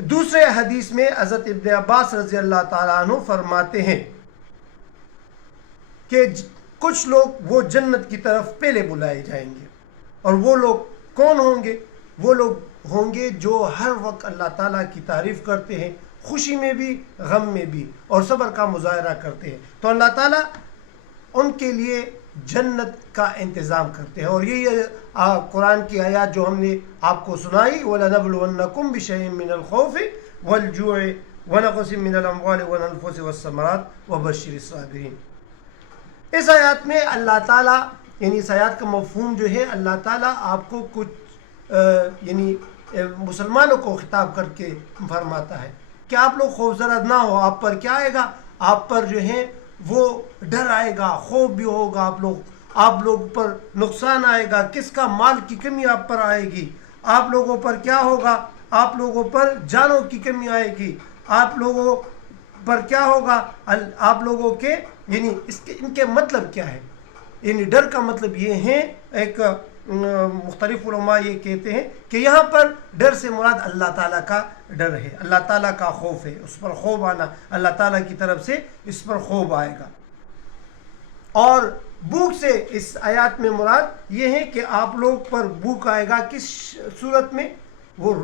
دوسرے حدیث میں حضرت ابن عباس رضی اللہ تعالیٰ عنہ فرماتے ہیں کہ کچھ لوگ وہ جنت کی طرف پہلے بلائے جائیں گے، اور وہ لوگ کون ہوں گے؟ وہ لوگ ہوں گے جو ہر وقت اللہ تعالیٰ کی تعریف کرتے ہیں، خوشی میں بھی غم میں بھی، اور صبر کا مظاہرہ کرتے ہیں، تو اللہ تعالیٰ ان کے لیے جنت کا انتظام کرتے ہیں۔ اور یہی قرآن کی آیات جو ہم نے آپ کو سنائی، وَلَنَبْلُوَنَّكُمْ بِشَيْءٍ مِّنَ الْخَوْفِ وَالْجُوعِ وَنَقْصٍ مِّنَ الْأَمْوَالِ وَالْأَنفُسِ وَالثَّمَرَاتِ وَبَشِّرِ الصَّابِرِينَ۔ اس آیات میں اللہ تعالیٰ، یعنی اس آیات کا مفہوم جو ہے، اللہ تعالیٰ آپ کو کچھ یعنی مسلمانوں کو خطاب کر کے فرماتا ہے کہ آپ لوگ خوف زدہ نہ ہو۔ آپ پر کیا آئے گا؟ آپ پر جو ہے وہ ڈر آئے گا، خوف بھی ہوگا، آپ لوگ پر نقصان آئے گا، کس کا مال کی کمی آپ پر آئے گی، آپ لوگوں پر کیا ہوگا؟ آپ لوگوں پر جانوں کی کمی آئے گی، آپ لوگوں پر کیا ہوگا؟ آپ لوگوں کے یعنی ان کے مطلب کیا ہے؟ یعنی ڈر کا مطلب یہ ہے، ایک مختلف علماء یہ کہتے ہیں کہ یہاں پر ڈر سے مراد اللہ تعالیٰ کا ڈر ہے، اللہ تعالیٰ کا خوف ہے، اس پر خوف آنا، اللہ تعالیٰ کی طرف سے اس پر خوف آئے گا۔ اور بھوک سے اس آیات میں مراد یہ ہے کہ آپ لوگ پر بھوک آئے گا، کس صورت میں؟ وہ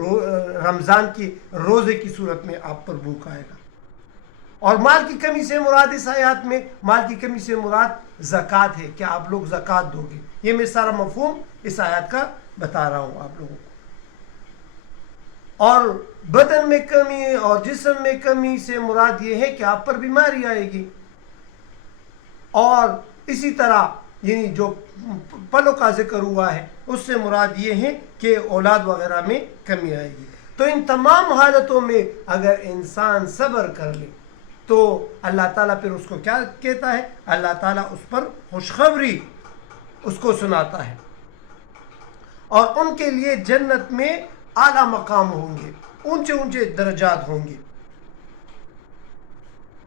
رمضان کی روزے کی صورت میں آپ پر بھوک آئے گا۔ اور مال کی کمی سے مراد اس آیات میں، مال کی کمی سے مراد زکوٰۃ ہے کہ آپ لوگ زکوٰۃ دو گے۔ یہ میں سارا مفہوم اس آیات کا بتا رہا ہوں آپ لوگوں کو۔ اور بدن میں کمی اور جسم میں کمی سے مراد یہ ہے کہ آپ پر بیماری آئے گی، اور اسی طرح یعنی جو پلوں کا ذکر ہوا ہے اس سے مراد یہ ہے کہ اولاد وغیرہ میں کمی آئے گی۔ تو ان تمام حالتوں میں اگر انسان صبر کر لے تو اللہ تعالیٰ پھر اس کو کیا کہتا ہے؟ اللہ تعالیٰ اس پر خوشخبری اس کو سناتا ہے، اور ان کے لیے جنت میں اعلیٰ مقام ہوں گے، اونچے اونچے درجات ہوں گے۔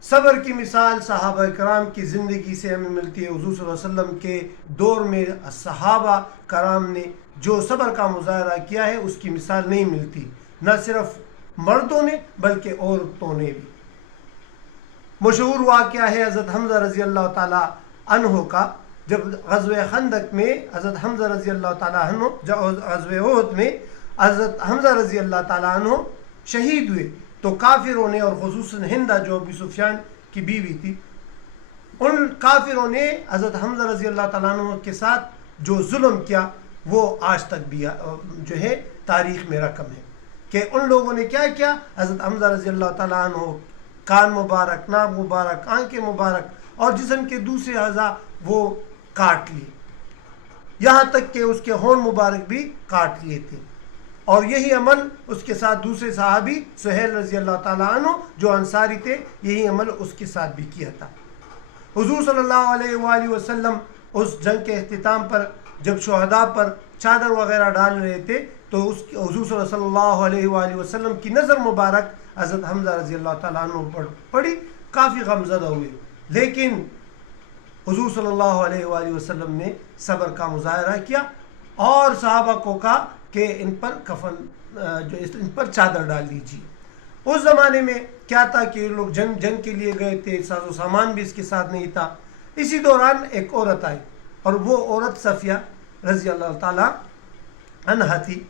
صبر کی مثال صحابہ کرام کی زندگی سے ہمیں ملتی ہے۔ حضور صلی اللہ علیہ وسلم کے دور میں صحابہ کرام نے جو صبر کا مظاہرہ کیا ہے اس کی مثال نہیں ملتی، نہ صرف مردوں نے بلکہ عورتوں نے بھی۔ مشہور واقعہ ہے حضرت حمزہ رضی اللہ تعالیٰ عنہ کا، جب غزوہ خندق میں حضرت حمزہ رضی اللہ تعالیٰ عنہ، غزوہ احد میں حضرت حمزہ رضی اللہ تعالیٰ عنہ شہید ہوئے، تو کافروں نے، اور خصوصاً ہندہ جو ابو سفیان کی بیوی تھی، ان کافروں نے حضرت حمزہ رضی اللہ تعالیٰ عنہ کے ساتھ جو ظلم کیا وہ آج تک بھی جو ہے تاریخ میں رقم ہے کہ ان لوگوں نے کیا کیا۔ حضرت حمزہ رضی اللہ تعالیٰ عنہ کان مبارک، ناک مبارک، آنکھیں مبارک اور جسم کے دوسرے اعضاء وہ کاٹ لیے، یہاں تک کہ اس کے ہونٹ مبارک بھی کاٹ لیے تھے۔ اور یہی عمل اس کے ساتھ دوسرے صحابی سہیل رضی اللہ تعالیٰ عنہ جو انصاری تھے، یہی عمل اس کے ساتھ بھی کیا تھا۔ حضور صلی اللہ علیہ وآلہ وسلم اس جنگ کے اختتام پر جب شہداء پر چادر وغیرہ ڈال رہے تھے تو حضور صلی اللہ علیہ وآلہ وسلم کی نظر مبارک حضرت حمزہ رضی اللہ تعالیٰ عنہ پر پڑی، کافی غمزدہ ہوئے، لیکن حضور صلی اللہ علیہ وآلہ وسلم نے صبر کا مظاہرہ کیا اور صحابہ کو کہا کہ ان پر کفن ان پر چادر ڈال دیجیے۔ اس زمانے میں کیا تھا کہ لوگ جنگ کے لیے گئے تھے، ساز و سامان بھی اس کے ساتھ نہیں تھا۔ اسی دوران ایک عورت آئی، اور وہ عورت صفیہ رضی اللہ تعالیٰ عنہا تھی،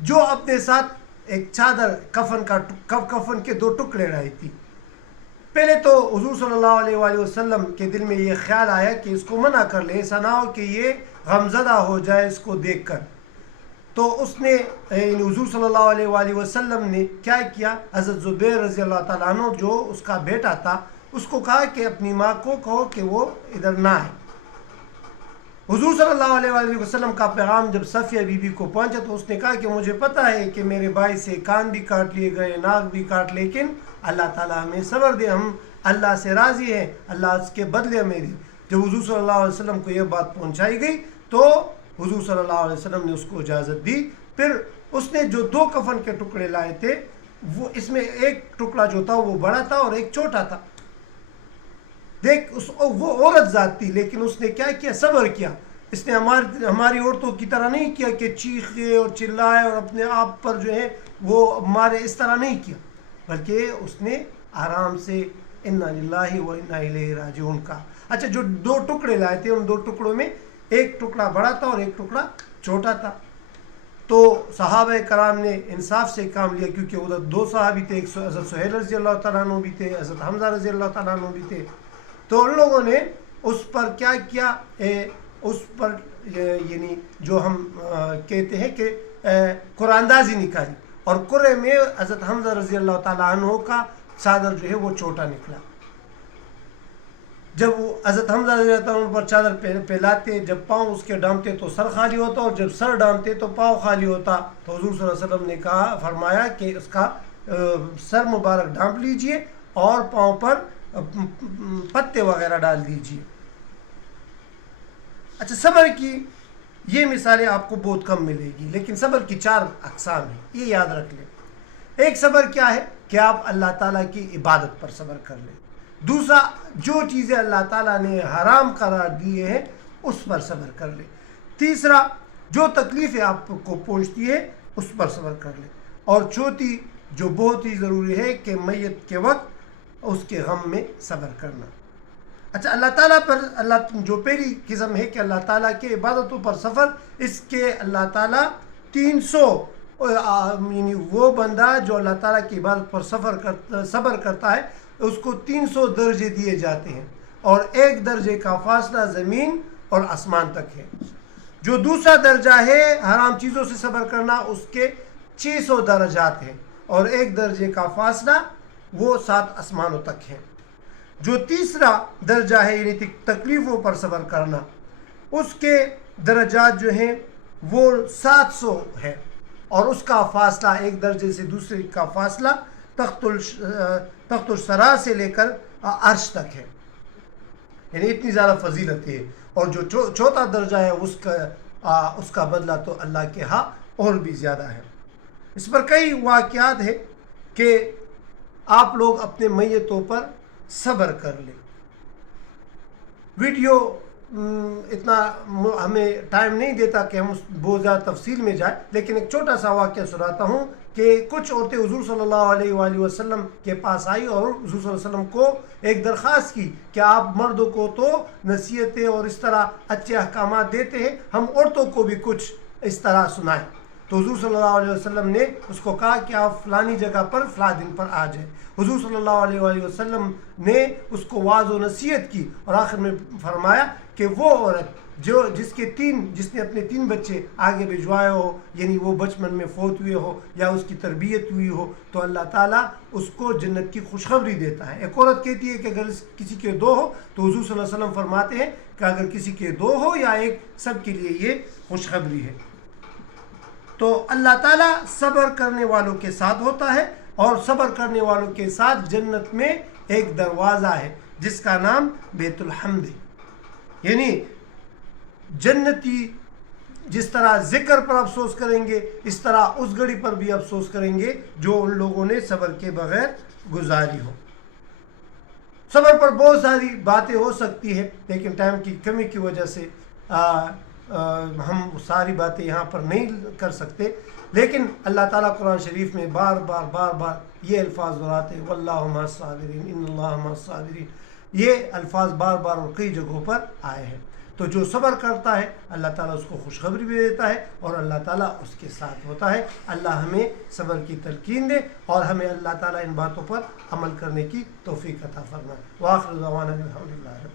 جو اپنے ساتھ ایک چادر کفن کے 2 ٹکڑے لائی تھی۔ پہلے تو حضور صلی اللہ علیہ وآلہ وسلم کے دل میں یہ خیال آیا کہ اس کو منع کر لے، ایسا نہ ہو کہ یہ غمزدہ ہو جائے اس کو دیکھ کر۔ تو اس نے حضور صلی اللہ علیہ وآلہ وسلم نے کیا کیا؟ حضرت زبیر رضی اللہ تعالیٰ عنہ جو اس کا بیٹا تھا، اس کو کہا کہ اپنی ماں کو کہو کہ وہ ادھر نہ آئے۔ حضور صلی اللہ علیہ وآلہ وسلم کا پیغام جب صفیہ بی بی کو پہنچا تو اس نے کہا کہ مجھے پتہ ہے کہ میرے بھائی سے کان بھی کاٹ لیے گئے، ناک بھی کاٹ، لیکن اللہ تعالیٰ ہمیں صبر دے، ہم اللہ سے راضی ہیں، اللہ اس کے بدلے ہمیں دے۔ جب حضور صلی اللہ علیہ وسلم کو یہ بات پہنچائی گئی تو حضور صلی اللہ علیہ وسلم نے اس کو اجازت دی۔ پھر اس نے جو 2 کفن کے ٹکڑے لائے تھے، وہ اس میں ایک ٹکڑا جو تھا وہ بڑا تھا اور ایک چھوٹا تھا۔ دیکھ وہ عورت ذات تھی، لیکن اس نے کیا کیا؟ صبر کیا۔ اس نے ہماری عورتوں کی طرح نہیں کیا کہ چیخے اور چلائے اور اپنے آپ پر جو ہے وہ مارے اس طرح نہیں کیا، بلکہ اس نے آرام سے انا للہ و انا الیہ راجعون کا. اچھا، جو 2 ٹکڑے لائے تھے ان 2 ٹکڑوں میں ایک ٹکڑا بڑا تھا اور ایک ٹکڑا چھوٹا تھا. تو صحابہ کرام نے انصاف سے کام لیا، کیونکہ ادھر 2 صحابی تھے، ایک حضرت سہیل رضی اللہ تعالیٰ عنہ بھی تھے، حضرت حمزہ رضی اللہ تعالیٰ عنہ بھی تھے. تو ان لوگوں نے اس پر کیا کیا، اس پر یعنی جو ہم کہتے ہیں کہ قرآن اندازی نکالی، اور قرے میں حضرت حمزہ رضی اللہ تعالیٰ عنہ کا چادر جو ہے وہ چھوٹا نکلا. جب وہ حضرت حمزہ رضی اللہ عنہ پر چادر پھیلاتے، جب پاؤں اس کے ڈانپتے تو سر خالی ہوتا، اور جب سر ڈانپتے تو پاؤں خالی ہوتا. تو حضور صلی اللہ علیہ وسلم نے فرمایا کہ اس کا سر مبارک ڈانپ لیجئے اور پاؤں پر پتے وغیرہ ڈال دیجئے. اچھا، صبر کی یہ مثالیں آپ کو بہت کم ملے گی، لیکن صبر کی 4 اقسام ہیں، یہ یاد رکھ لیں. ایک صبر کیا ہے کہ آپ اللہ تعالیٰ کی عبادت پر صبر کر لیں. دوسرا، جو چیزیں اللہ تعالیٰ نے حرام قرار دیے ہیں اس پر صبر کر لیں. تیسرا، جو تکلیفیں آپ کو پہنچتی ہے اس پر صبر کر لیں. اور چوتھی، جو بہت ہی ضروری ہے کہ میت کے وقت اس کے غم میں صبر کرنا. اچھا، اللہ تعالیٰ پر جو پہلی قسم ہے کہ اللہ تعالیٰ کے عبادتوں پر صبر، اس کے اللہ تعالیٰ 300 یعنی وہ بندہ جو اللہ تعالیٰ کی عبادت پر صبر کرتا ہے اس کو 300 درجے دیے جاتے ہیں، اور 1 درجے کا فاصلہ زمین اور آسمان تک ہے. جو دوسرا درجہ ہے حرام چیزوں سے صبر کرنا، اس کے 600 درجات ہیں، اور 1 درجے کا فاصلہ وہ 7 آسمانوں تک ہے. جو تیسرا درجہ ہے یعنی تکلیفوں پر صبر کرنا، اس کے درجات جو ہیں وہ 700 ہے، اور اس کا فاصلہ 1 درجے سے دوسرے کا فاصلہ تخت السرا سے لے کر عرش تک ہے. یعنی اتنی زیادہ فضیلت ہے. اور جو چوتھا درجہ ہے اس کا بدلہ تو اللہ کے ہاں اور بھی زیادہ ہے. اس پر کئی واقعات ہیں کہ آپ لوگ اپنے میتوں پر صبر کر لیں. ویڈیو اتنا ہمیں ٹائم نہیں دیتا کہ ہم بہت زیادہ تفصیل میں جائیں، لیکن ایک چھوٹا سا واقعہ سناتا ہوں کہ کچھ عورتیں حضور صلی اللہ علیہ وآلہ وسلم کے پاس آئی اور حضور صلی اللہ علیہ وسلم کو ایک درخواست کی کہ آپ مردوں کو تو نصیحتیں اور اس طرح اچھے احکامات دیتے ہیں، ہم عورتوں کو بھی کچھ اس طرح سنائیں. تو حضور صلی اللہ علیہ وسلم نے اس کو کہا کہ آپ فلانی جگہ پر فلاں دن پر آ جائیں. حضور صلی اللہ علیہ وآلہ وسلم نے اس کو واعظ و نصیحت کی، اور آخر میں فرمایا کہ وہ عورت جس نے اپنے 3 بچے آگے بھجوائے ہو، یعنی وہ بچپن میں فوت ہوئے ہو یا اس کی تربیت ہوئی ہو، تو اللہ تعالیٰ اس کو جنت کی خوشخبری دیتا ہے. ایک عورت کہتی ہے کہ اگر کسی کے 2 ہو تو حضور صلی اللہ علیہ وسلم فرماتے ہیں کہ اگر کسی کے 2 ہو یا 1، سب کے لیے یہ خوشخبری ہے. تو اللہ تعالیٰ صبر کرنے والوں کے ساتھ ہوتا ہے، اور صبر کرنے والوں کے ساتھ جنت میں ایک دروازہ ہے جس کا نام بیت الحمد ہے. یعنی جنتی جس طرح ذکر پر افسوس کریں گے، اس طرح اس گھڑی پر بھی افسوس کریں گے جو ان لوگوں نے صبر کے بغیر گزاری ہو. صبر پر بہت ساری باتیں ہو سکتی ہیں، لیکن ٹائم کی کمی کی وجہ سے ہم ساری باتیں یہاں پر نہیں کر سکتے. لیکن اللہ تعالیٰ قرآن شریف میں بار بار یہ الفاظ دہراتے ہیں، واللہ مع الصابرین، ان اللہ مع الصابرین. یہ الفاظ بار اور کئی جگہوں پر آئے ہیں. تو جو صبر کرتا ہے اللہ تعالیٰ اس کو خوشخبری بھی دیتا ہے، اور اللہ تعالیٰ اس کے ساتھ ہوتا ہے. اللہ ہمیں صبر کی تلقین دے، اور ہمیں اللہ تعالیٰ ان باتوں پر عمل کرنے کی توفیق عطا فرمائے. وآخر دعوانا الحمدللہ.